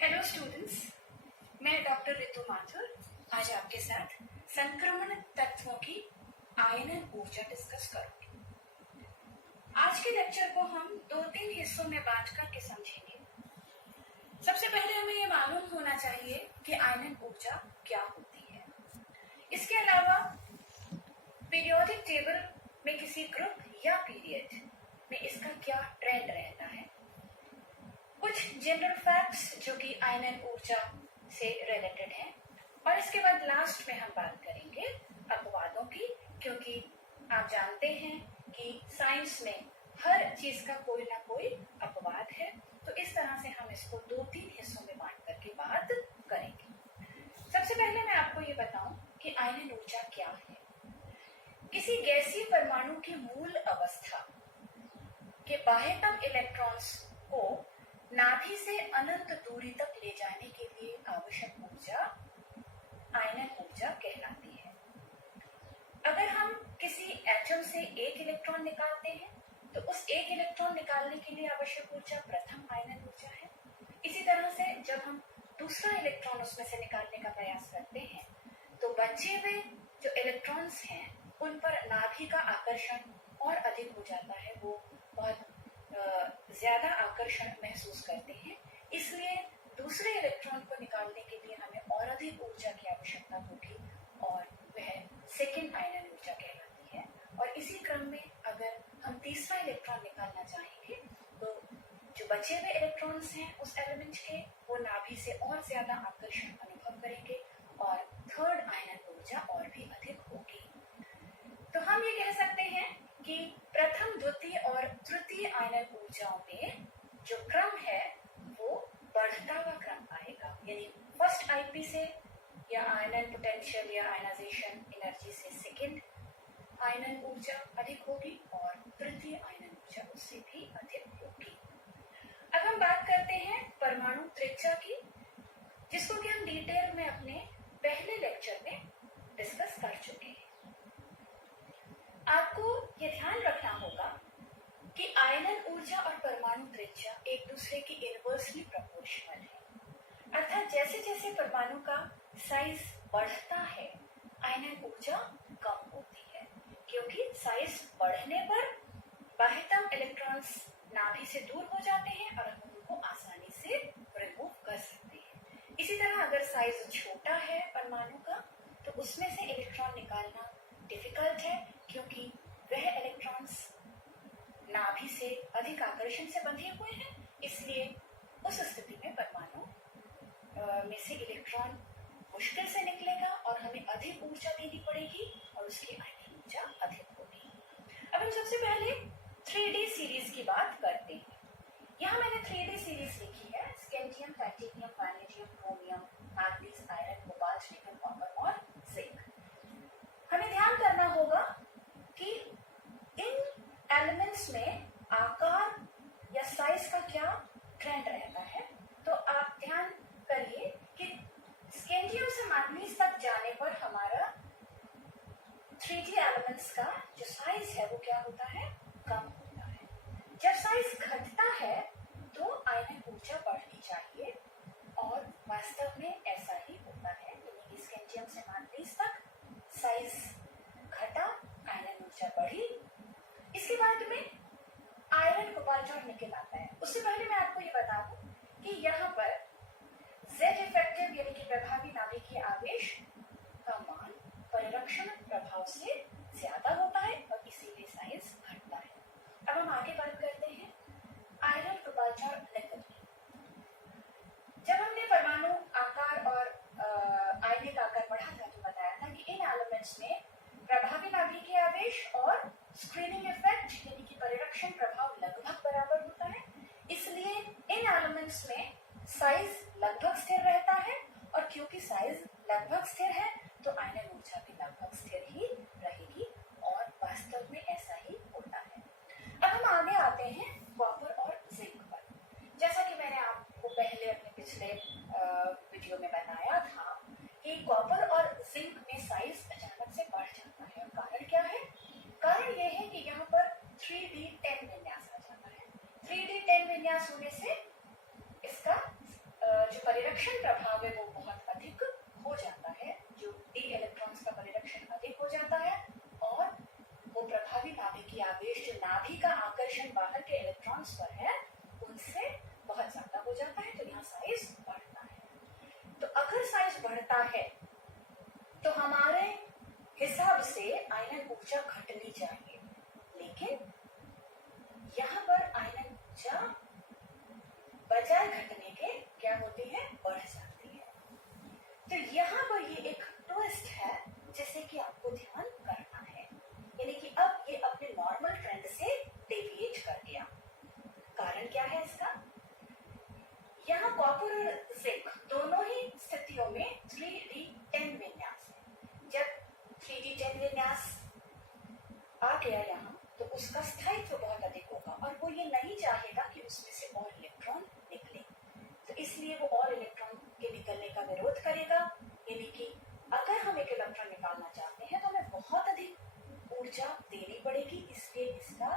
Hello students, मैं doctor Ritu Mathur आज आपके साथ संक्रमण तत्वों की आयनन ऊर्जा डिस्कस करूंगी। आज के लेक्चर को हम 2-3 हिस्सों में बांट करके समझेंगे। सबसे पहले हमें ये मालूम होना चाहिए कि आयनन ऊर्जा क्या होती है। इसके अलावा पीरियोडिक टेबल में किसी ग्रुप या पीरियड में इसका क्या ट्रेंड रहता है, कुछ जनरल फैक्ट्स जो कि आयनन ऊर्जा से रिलेटेड हैं, और इसके बाद लास्ट में हम बात करेंगे अपवादों की, क्योंकि आप जानते हैं कि साइंस में हर चीज का कोई ना कोई अपवाद है। तो इस तरह से हम इसको 2-3 हिस्सों में बांट करके बात करेंगे। सबसे पहले मैं आपको ये बताऊं कि आयनन ऊर्जा क्या है। किसी गैसीय परमाणु की मूल अवस्था के बाह्यतम इलेक्ट्रॉन्स को नाभि से अनंत दूरी तक ले जाने के लिए आवश्यक ऊर्जा आयनन ऊर्जा कहलाती है। अगर हम किसी एटम से एक इलेक्ट्रॉन निकालते हैं तो उस एक इलेक्ट्रॉन निकालने के लिए आवश्यक ऊर्जा प्रथम आयनन ऊर्जा है। इसी तरह से जब हम दूसरा इलेक्ट्रॉन उसमें से निकालने का प्रयास करते हैं तो बचे हुए जो इलेक्ट्रॉन्स हैं उन पर नाभि का आकर्षण और अधिक हो जाता है, वो बहुत ज्यादा आकर्षण महसूस करते हैं। इसलिए दूसरे इलेक्ट्रॉन को निकालने के लिए हमें और अधिक ऊर्जा की आवश्यकता होगी और वह सेकेंड आयनन ऊर्जा कहलाती है। और इसी क्रम में अगर हम तीसरा इलेक्ट्रॉन निकालना चाहेंगे तो जो बचे हुए इलेक्ट्रॉन्स हैं उस एलिमेंट के, वो नाभि से और ज्यादा आकर्षण अनुभव करेंगे और थर्ड आयनन ऊर्जा और भी अधिक होगी। तो हम ये कह सकते हैं कि प्रथम, द्वितीय और तृतीय आयनन ऊर्जाओं में जो क्रम है वो बढ़ता हुआ क्रम आएगा, यानी फर्स्ट आईपी से या आयनन पोटेंशियल या आयनाइजेशन एनर्जी से सेकेंड आयनन ऊर्जा अधिक होगी और तृतीय आयनन ऊर्जा उससे भी अधिक होगी। अब हम बात करते हैं परमाणु त्रिज्या की, जिसको कि हम डिटेल में अपने पहले लेक्चर में डिस्कस कर चुके हैं। आपको ये ध्यान रखना होगा कि आयनन ऊर्जा और परमाणु त्रिज्या एक दूसरे की इनवर्सली प्रोपोर्शनल है। अर्थात जैसे जैसे परमाणु का साइज बढ़ता है आयनन ऊर्जा कम होती है, क्योंकि साइज बढ़ने पर बाह्यतम इलेक्ट्रॉन्स नाभि से दूर हो जाते हैं और हम उनको आसानी से रिमूव कर सकते हैं। इसी तरह अगर साइज छोटा है परमाणु का तो उसमें से इलेक्ट्रॉन निकालना डिफिकल्ट है, क्योंकि वह इलेक्ट्रॉन्स नाभि से अधिक आकर्षण से बंधे हुए हैं। इसलिए उस स्थिति में परमाणु में से इलेक्ट्रॉन मुश्किल से निकलेगा और हमें अधिक ऊर्जा देनी पड़ेगी और उसकी आयनन ऊर्जा अधिक होगी। अब हम सबसे पहले 3D सीरीज की बात करते हैं। यहाँ मैंने 3D सीरीज लिखी है: scandium, titanium, vanadium, chromium, manganese, iron, cobalt, निकल, कॉपर और जिंक। हमें ध्यान करना होगा कि इन एलिमेंट्स में आकार या साइज का क्या ट्रेंड रहता है। तो आप ध्यान करिए कि स्कैंडियम से मैग्नीज तक जाने पर हमारा 3D एलिमेंट्स का जो साइज है वो क्या होता है, कम होता है। जब साइज घटता है तो आयनन ऊर्जा बढ़नी चाहिए और वास्तव में ऐसा ही होता है, यानी स्कैंडियम से मैग्नीज तक साइज घटा, आयनन ऊर्जा बढ़ी। इसके बाद में आयरन, कोबाल्ट और निकल आता है। उससे पहले मैं आपको ये बता दूं कि यहाँ पर Z इफेक्टिव यानी कि प्रभावी नाभिकीय आवेश का मान परिरक्षण प्रभाव से ज्यादा होता है और इसीलिए साइज घटता है। अब हम आगे बात करते हैं आयरन, कोबाल्ट और निकल की। जब हमने परमाणु आकार और आयनिक आकार बढ़ा था तो बताया था कि इन एलिमेंट्स में प्रभावी नाभिकीय आवेश और स्क्रीनिंग इफेक्ट यानी कि परिरक्षण प्रभाव लगभग बराबर होता है। इसलिए इन एलिमेंट्स में साइज लगभग स्थिर रहता है और क्योंकि साइज लगभग स्थिर है तो आयनन ऊर्जा भी लगभग स्थिर ही रहेगी और वास्तव में ऐसा ही होता है। अब हम आगे आते हैं कॉपर और जिंक पर। जैसा कि मैंने आपको पहले अपने पिछले वीडियो में बताया था कि कॉपर और जिंक में साइज अचानक से बढ़ जाता है। कारण क्या है? कारण यह है कि यहाँ पर 3D10 विन्यास आ जाता है। 3D10 विन्यास होने से इसका जो परिरक्षण प्रभाव है वो बहुत अधिक हो जाता है, जो डी इलेक्ट्रॉन्स का परिरक्षण अधिक हो जाता है और वो प्रभावी नाभिकीय आवेश जो नाभि का आकर्षण बाहर के इलेक्ट्रॉन्स पर है उनसे बहुत ज्यादा हो जाता है, तो यहाँ साइज बढ़ता है। तो अगर साइज बढ़ता है तो हमारे हिसाब से आयनन ऊर्जा घटनी चाहिए, लेकिन यहाँ पर आयनन ऊर्जा बजाय घटने के क्या होती है, बढ़ जाती है। तो यहाँ पर ये एक ट्विस्ट है जिसे कि आपको ध्यान करना है, यानी कि अब ये अपने नॉर्मल ट्रेंड से डेविएट कर गया। कारण क्या है इसका? यहाँ कॉपर और जिंक दोनों ही स्थितियों में 3d10 विन्यास है। जब 3d10 विन्यास आ गया यहाँ तो उसका स्थायित्व बहुत अधिक होगा और वो ये नहीं चाहेगा कि उसमें से और इलेक्ट्रॉन निकले, तो इसलिए वो और इलेक्ट्रॉन के निकलने का विरोध करेगा। यानी कि अगर हम एक इलेक्ट्रॉन निकालना चाहते हैं तो हमें बहुत अधिक ऊर्जा देनी पड़ेगी, इसलिए इसका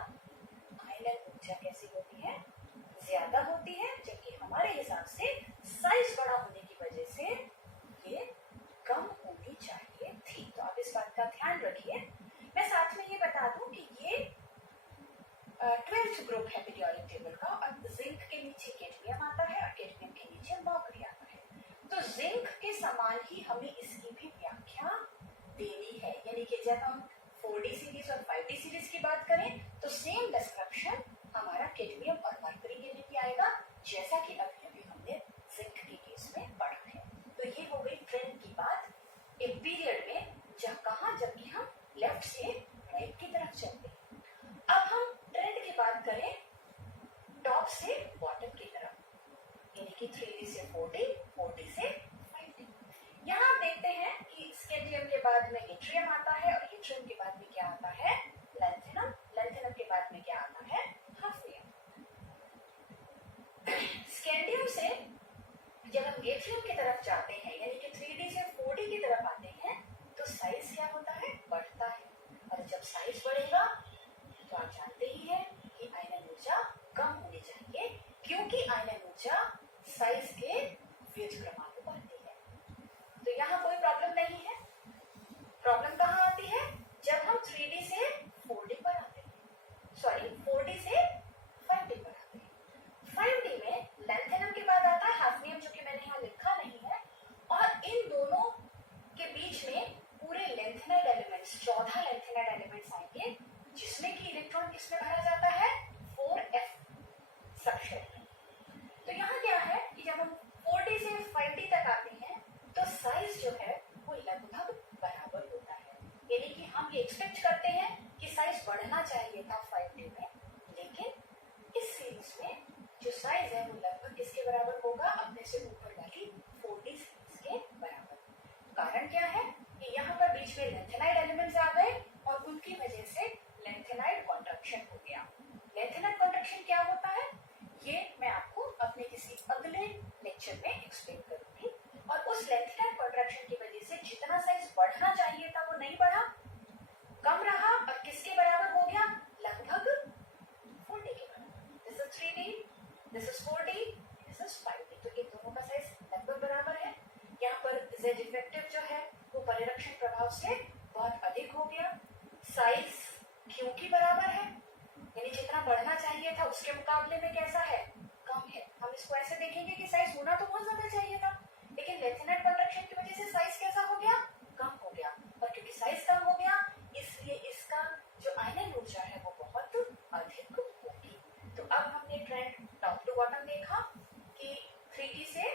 आयनन ऊर्जा कैसी होती है, ज्यादा होती है, जबकि हमारे हिसाब से साइज बड़ा होने की वजह से ये कम होनी चाहिए थी। तो आप इस बात का ध्यान रखिए। मैं साथ में ये बता दूं कि ये 12th ग्रुप है पीरियोडिक टेबल का और जिंक के नीचे कैडमियम आता है और कैडमियम के नीचे मर्करी आता है। तो जिंक के समान ही हमें इसकी भी व्याख्या देनी है, यानी कि जब हम 4d सीरीज और 5d सीरीज की बात करें तो सेम डिस्क्रिप्शन हमारा कैडमियम और मर्करी के लिए भी आएगा, जैसा कि अभी अभी हमने जिंक के केस में पढ़ा है। तो ये हो गई ट्रेंड की बात एक पीरियड में जबकि हम लेफ्ट से राइट की तरफ चलते हैं। अब हम ट्रेंड की बात करें टॉप से बॉटम की तरफ, यानी कि 3d से 4d, 4d से 5d। यहाँ आप देखते हैं कि स्कैंडियम के बाद में यट्रियम आता है और यट्रियम के बाद में क्या आता है, लैंथेनम, लैंथेनम के बाद में क्या आता है, हाफनियम। स्कैंडियम से जब हम यट्रियम की तरफ जाते हैं, यानी कि 3d से 4d की तरफ आते हैं, तो साइज क्या होता है, बढ़ता है। और जब साइज बढ़ेगा तो आप जानते ही हैं कि आयनन ऊर्जा कम होनी चाहिए, क्योंकि आयनन ऊर्जा साइज के व्युत्क्रमानुपाती है। तो यहाँ कोई प्रॉब्लम नहीं है। प्रॉब्लम कहाँ आती है, जब हम 3d से 4d पर आते हैं, सॉरी 4d से 5d पर आते हैं। 5d में लैंथेनम के बाद आता है हाफनियम, जो कि मैंने यहाँ लिखा नहीं है, और इन दोनों के बीच में पूरे लैंथेनाइड एलिमेंट्स, 14 लैंथेनाइड एलिमेंट्स आएंगे, जिसमें कि इलेक्ट्रॉन किसमें भरा जाता है, 4f सबशेल में। तो यहाँ क्या है कि जब हम 4d से 5d तक आते हैं तो साइज जो है वो लगभग बराबर होता है, यानी कि हम ये एक्सपेक्ट करते हैं कि साइज बढ़ना चाहिए था 5d में, लेकिन इस सीरीज में जो साइज है वो लगभग किसके बराबर होगा, अपने से ऊपर वाली 4d सीरीज के बराबर। कारण क्या है कि यहाँ पर बीच में लैंथेनाइड एलिमेंट्स आ गए और उनकी वजह से लैंथेनाइड कॉन्ट्रैक्शन हो गया। लैंथेनाइड कॉन्ट्रैक्शन क्या होता है ये मैं आपको अपने किसी अगले लेक्चर में एक्सप्लेन करूंगी। और उस लैंथेनाइड कॉन्ट्रैक्शन की वजह से जितना साइज बढ़ना चाहिए था वो नहीं बढ़ा, कम रहा, और किसके बराबर हो गया, लगभग 4d के बराबर। This is 3d, this is 4d, this is 5d। तो ये दोनों का साइज लगभग बराबर है। यहाँ पर Z इफेक्टिव जो है वो परिरक्षण प्रभाव से बहुत अधिक हो गया। साइज क्योंकि बराबर है, यानी जितना बढ़ना चाहिए था उसके मुकाबले में कैसा है, कम है। हम इसको ऐसे देखेंगे कि साइज होना तो बहुत ज्यादा चाहिए था, लेकिन लैंथेनाइड कॉन्ट्रैक्शन की वजह से साइज कैसा हो गया, कम हो गया। और क्योंकि साइज कम हो गया इसलिए इसका जो आयनन ऊर्जा है वो बहुत अधिक होगी। तो अब हमने ट्रेंड टॉप टू बॉटम देखा कि 3d से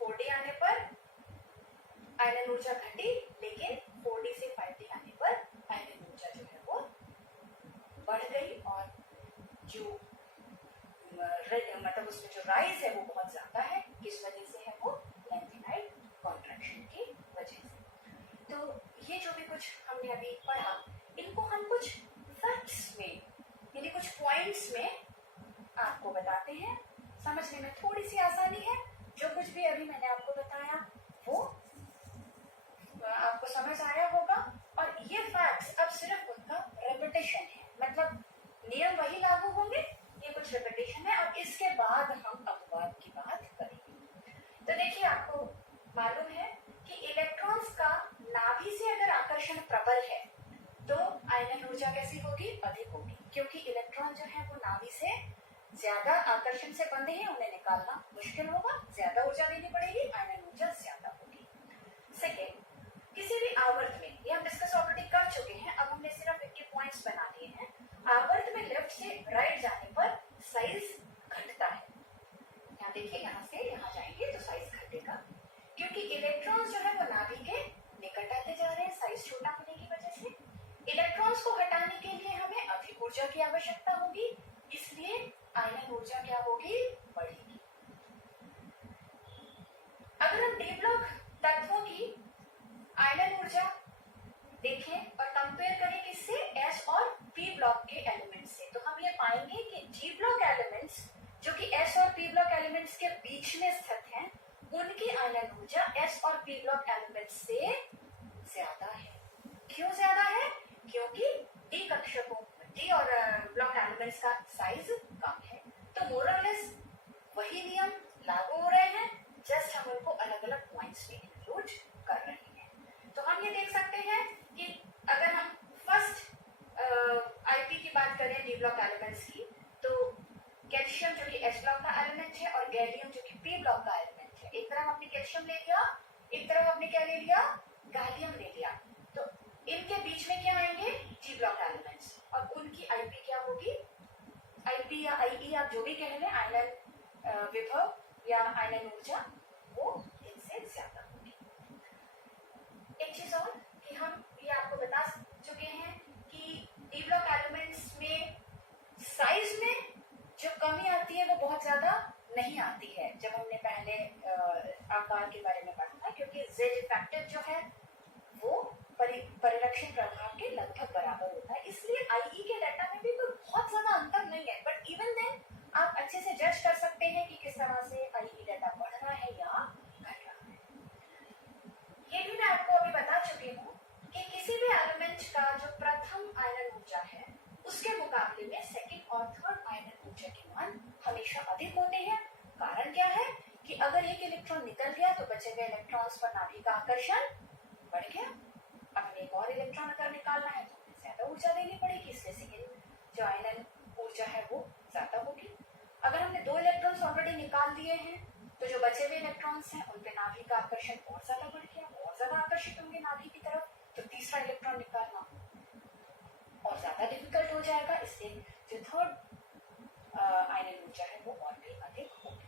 4d आने पर आयनन ऊर्जा घटी, लेकिन 4d से 5d आने पर आयनन ऊर्जा जो है वो बढ़ गई, और जो मतलब उसमें जो राइज है वो बहुत ज्यादा है। किस वजह से है, वो लैंथेनाइड कॉन्ट्रैक्शन की वजह से। तो ये जो भी कुछ हमने अभी पढ़ा, इनको हम कुछ फैक्ट्स में, यानी कुछ पॉइंट्स में आपको बताते हैं। समझने में थोड़ी सी आसानी है। जो कुछ भी अभी मैंने आपको बताया वो आपको समझ आया होगा, और ये फैक्ट्स अब सिर्फ उनका रेपिटेशन है, मतलब नियम वही लागू होंगे, ये कुछ रेपिटेशन है। और इसके बाद हम अपवाद की बात करेंगे। तो देखिए आपको मालूम है कि इलेक्ट्रॉन्स का नाभि से अगर आकर्षण प्रबल है तो आयनन ऊर्जा कैसी होगी, अधिक होगी, क्योंकि इलेक्ट्रॉन जो है वो नाभि से ज्यादा आकर्षण से बंधे हैं, उन्हें निकालना मुश्किल होगा, ज्यादा ऊर्जा देनी पड़ेगी, आयनन ऊर्जा ज्यादा होगी। सेकेंड, किसी भी आवर्त में, ये हम डिस्कस ऑलरेडी कर चुके हैं, अब हमने सिर्फ इनके पॉइंट्स बना दिए हैं। आवर्त में लेफ्ट से राइट जाने पर साइज घटता है। यहाँ देखिए, यहाँ से यहाँ जाएंगे तो साइज घटेगा, क्योंकि इलेक्ट्रॉन्स जो है वो नाभि के निकट आते जा रहे हैं साइज छोटा होने की वजह से। इलेक्ट्रॉन्स को हटाने के लिए हमें अधिक ऊर्जा की आवश्यकता होगी, इसलिए आयनन ऊर्जा क्या होगी, बढ़ेगी। अगर हम डी ब्लॉक तत्वों की आयनन ऊर्जा देखें और कंपेयर करें किससे, एस और पी ब्लॉक के एलिमेंट्स से, तो हम ये पाएंगे कि डी ब्लॉक एलिमेंट्स जो कि एस और पी ब्लॉक एलिमेंट्स के बीच में स्थित हैं, उनकी आयनन ऊर्जा एस और पी ब्लॉक एलिमेंट्स से ज्यादा है। क्यों ज्यादा है, क्योंकि डी कक्षकों, डी और ब्लॉक एलिमेंट्स का साइज कम है। तो मोर और लेस वही नियम लागू हो रहे हैं, जस्ट हम उनको अलग अलग पॉइंट्स में इंक्लूड कर रहे हैं। तो हम ये देख सकते हैं कि अगर हम फर्स्ट आईपी की बात करें डी ब्लॉक एलिमेंट्स की, तो कैल्शियम जो कि एस ब्लॉक का एलिमेंट है और गैलियम जो कि पी ब्लॉक का एलिमेंट है। एक तरफ हमने कैल्शियम ले लिया, एक तरफ हमने क्या ले लिया, गैलियम ले लिया, तो इनके बीच में क्या आएंगे, जी ब्लॉक एलिमेंट्स, और उनकी आईपी क्या होगी, आईपी या आईई आप जो भी कह लें, आयनन विभव या आयनन ऊर्जा, वो इनसे ज्यादा होगी। एक चीज और कि हम ये आपको बता चुके हैं कि डी ब्लॉक एलिमेंट्स में साइज में जो कमी आती है वो बहुत ज्यादा नहीं आती है, जब हमने पहले आकार के बारे में पढ़ा था, क्योंकि जेड इफेक्टिव जो है वो परिलक्षित प्रभाव के लगभग बराबर होता है, इसलिए आईई के डाटा में भी कोई बहुत ज्यादा अंतर नहीं है। बट इवन देन आप अच्छे से जज कर सकते हैं कि किस तरह से आईई डाटा बढ़ रहा है या घट रहा है। ये भी मैं आपको अभी बता चुकी हूँ कि किसी भी एलिमेंट का जो प्रथम आयनन ऊर्जा है उसके मुकाबले में सेकंड और थर्ड आयनन ऊर्जा के मान हमेशा अधिक होते हैं। कारण क्या है कि अगर एक इलेक्ट्रॉन निकल गया तो बचे हुए इलेक्ट्रॉन्स पर नाभि का आकर्षण बढ़ गया, अब हमें एक और इलेक्ट्रॉन अगर निकालना है तो हमें ज्यादा ऊर्जा देनी पड़ेगी, इसलिए सेकंड जो आयनन ऊर्जा है वो ज्यादा होगी। अगर हमने दो इलेक्ट्रॉन्स ऑलरेडी निकाल दिए हैं तो जो बचे हुए इलेक्ट्रॉन्स हैं उन पे नाभि का आकर्षण और ज्यादा बढ़ गया, और ज्यादा आकर्षित होंगे नाभि की तरफ, तो तीसरा इलेक्ट्रॉन निकालना और ज्यादा डिफिकल्ट हो जाएगा, इसलिए जो थर्ड आयनन ऊर्जा है वो और भी अधिक होगी।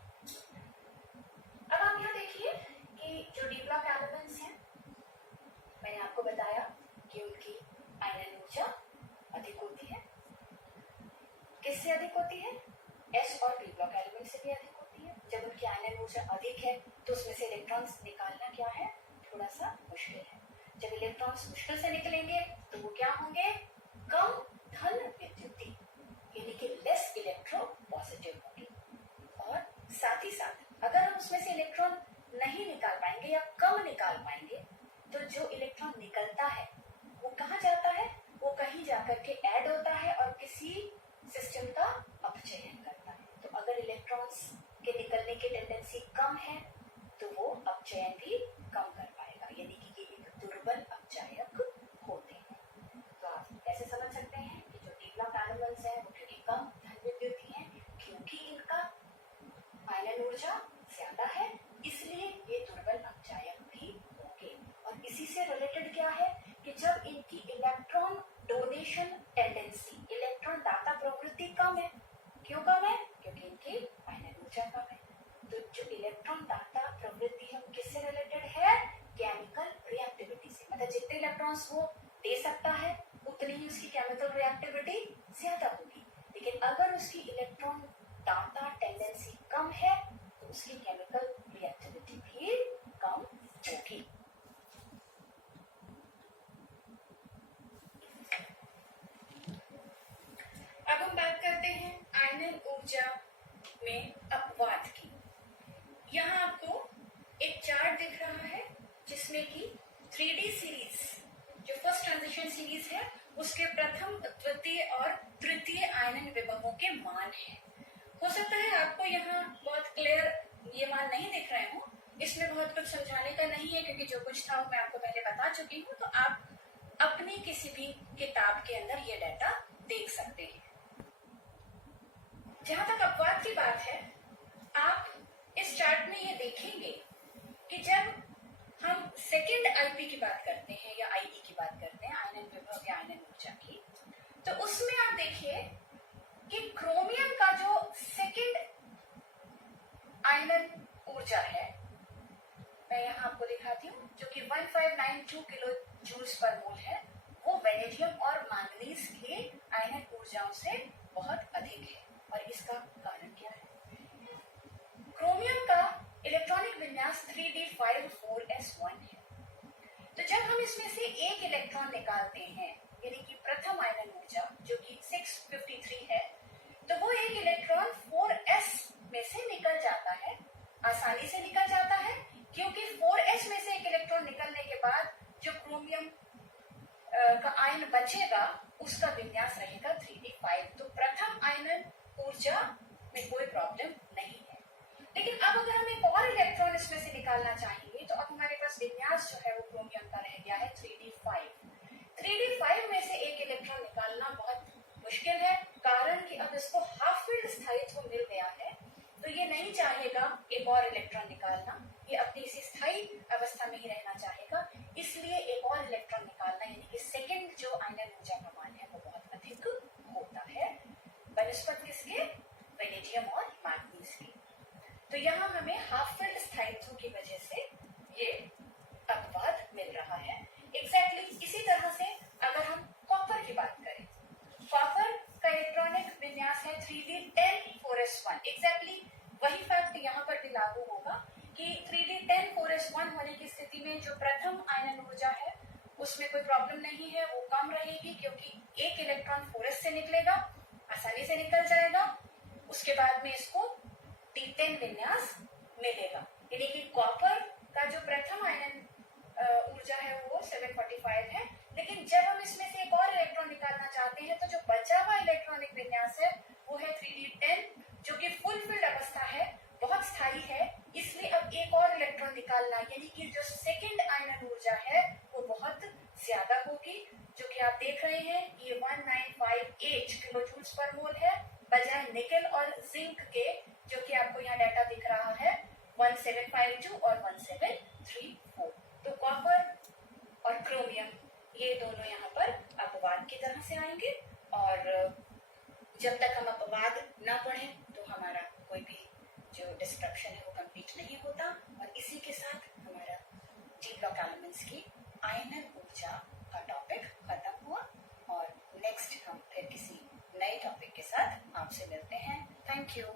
अब आप यहाँ देखिए कि जो डी ब्लॉक एलिमेंट्स हैं, मैंने आपको बताया कि उनकी आयनन ऊर्जा अधिक होती है। किससे अधिक होती है, एस और पी ब्लॉक एलिमेंट से भी अधिक होती है। जब उनकी आयनन ऊर्जा अधिक है तो उसमें से इलेक्ट्रॉन्स निकालना क्या है, थोड़ा सा मुश्किल है। जब इलेक्ट्रॉन्स मुश्किल से निकलेंगे तो वो क्या होंगे, कम धन विद्युती, यानी कि लेस इलेक्ट्रो पॉजिटिव होंगे। और साथ ही साथ अगर हम उसमें से इलेक्ट्रॉन नहीं निकाल पाएंगे या कम निकाल पाएंगे तो जो इलेक्ट्रॉन निकलता है वो कहाँ जाता है, वो कहीं जाकर के ऐड होता है और किसी सिस्टम का अपचयन करता है। तो अगर इलेक्ट्रॉन्स के निकलने की टेंडेंसी कम है तो वो अपचयन भी कम कर पाएगा, यानी कि ये एक दुर्बल अपचायक होते हैं। तो आप ऐसे समझ सकते हैं कि जो डी ब्लॉक एलिमेंट्स हैं वो क्योंकि कम धन विद्युती हैं, क्योंकि इनका आयनन ऊर्जा ज्यादा है, इसलिए ये दुर्बल अपचायक भी होंगे। और इसी से रिलेटेड क्या है कि जब इनकी इलेक्ट्रॉन डोनेशन टेंडेंसी, इलेक्ट्रॉन दाता प्रवृत्ति कम है, क्यों कम है, क्योंकि इनकी आयनन ऊर्जा कम है। तो जो इलेक्ट्रॉन दाता प्रवृत्ति है वो किससे रिलेटेड है, केमिकल रिएक्टिविटी से, मतलब जितने इलेक्ट्रॉन्स वो दे सकता है उतनी ही उसकी केमिकल रिएक्टिविटी ज्यादा होगी। लेकिन अगर उसकी इलेक्ट्रॉन दाता टेंडेंसी कम है तो उसकी केमिकल रिएक्टिविटी भी कम होगी। अब हम बात करते हैं आयनन ऊर्जा में अपवाद की। यहाँ आपको एक चार्ट दिख रहा है जिसमें कि 3D सीरीज, जो फर्स्ट ट्रांजिशन सीरीज है, उसके प्रथम, द्वितीय और तृतीय आयनन विभवों के मान हैं। हो सकता है आपको यहाँ बहुत क्लियर ये मान नहीं दिख रहे हो, इसमें बहुत कुछ समझाने का नहीं है, क्योंकि जो कुछ था वो मैं आपको पहले बता चुकी हूँ। तो आप अपनी किसी भी किताब के अंदर ये डाटा देख सकते हैं। जहां तक अपवाद की बात है, आप इस चार्ट में ये देखेंगे कि जब हम सेकेंड आईपी की बात करते हैं या आईई की बात करते हैं, आयनन विभव या आयनन ऊर्जा की, तो उसमें आप देखिए कि क्रोमियम का जो सेकेंड आयनन ऊर्जा है, मैं यहाँ आपको दिखाती हूँ, जो कि 1592 किलो जूल्स पर मोल है, वो वेनेडियम और मैंगनीज के आयनन ऊर्जाओं से बहुत अधिक है। और इसका कारण क्या है? क्रोमियम का इलेक्ट्रॉनिक विन्यास 3d5,4s1 है। तो जब हम इसमें से एक इलेक्ट्रॉन निकालते हैं, यानी कि प्रथम आयनन ऊर्जा जो कि 653 है, तो वो एक इलेक्ट्रॉन 4s में से निकल जाता है, आसानी से निकल जाता है, क्योंकि 4s में से एक इलेक्ट्रॉन निकलने के बाद जो क्रोमियम का आयन बचेगा उसका विन्यास रहेगा 3d5। तो प्रथम आयनन ऊर्जा में कोई प्रॉब्लम नहीं है। लेकिन अब अगर हम एक और इलेक्ट्रॉन इसमें से निकालना चाहेंगे, तो अब हमारे पास विन्यास जो है वो क्रोमियम का रह गया है 3d5। 3d5 में से एक इलेक्ट्रॉन निकालना बहुत मुश्किल है, कारण कि अब इसको हाफ फील्ड स्थायित्व मिल गया है, तो ये नहीं चाहेगा एक और इलेक्ट्रॉन निकालना, ये अपनी इसी स्थायी अवस्था में ही रहना चाहेगा। इसलिए एक और इलेक्ट्रॉन निकालना, यानी कि सेकेंड जो आयनन ऊर्जा का मान है, वो बहुत अधिक होता है बनस्पत किसके? वेनेडियम और मैंगनीज के। तो यहाँ हमें हाफ फील्ड स्थायित्व की वजह से ये अपवाद मिल रहा है। एग्जैक्टली इसी तरह से अगर हम कॉपर की बात करें, कॉपर का इलेक्ट्रॉनिक विन्यास है 3d10,4s1। एग्जैक्टली वही फैक्ट यहाँ पर भी लागू होगा कि 3d10,4s1 होने की स्थिति में जो प्रथम आयनन ऊर्जा है उसमें कोई प्रॉब्लम नहीं है, वो कम रहेगी, क्योंकि एक इलेक्ट्रॉन 4s से निकलेगा, आसानी से निकल जाएगा, उसके बाद में इसको d10 विन्यास मिलेगा। यानी कि कॉपर का जो प्रथम आयनन ऊर्जा है वो 745 है, लेकिन जब हम इसमें से एक और इलेक्ट्रॉन निकालना चाहते हैं, तो जो बचा हुआ इलेक्ट्रॉनिक विन्यास है वो है 3d10, जो कि फुल फील्ड अवस्था है, बहुत स्थायी है। इसलिए अब एक और इलेक्ट्रॉन निकालना, यानी कि जो सेकेंड आयनन ऊर्जा है वो बहुत ज्यादा होगी, जो कि आप देख रहे हैं ये 1958 किलो जूल्स पर मोल है, बजाय निकेल और जिंक के, जो कि आपको यहाँ डाटा दिख रहा है 1752 और 1734। तो कॉपर और क्रोमियम ये दोनों यहाँ पर अपवाद की तरह से आएंगे, और जब तक हम अपवाद ना पढ़ें तो हमारा कोई भी जो डिस्क्रिप्शन है वो कंप्लीट नहीं होता। और इसी के साथ हमारा डी ब्लॉक एलिमेंट्स की आयनन ऊर्जा का टॉपिक खत्म हुआ, और नेक्स्ट हम फिर किसी नए टॉपिक के साथ आपसे मिलते हैं। Thank you.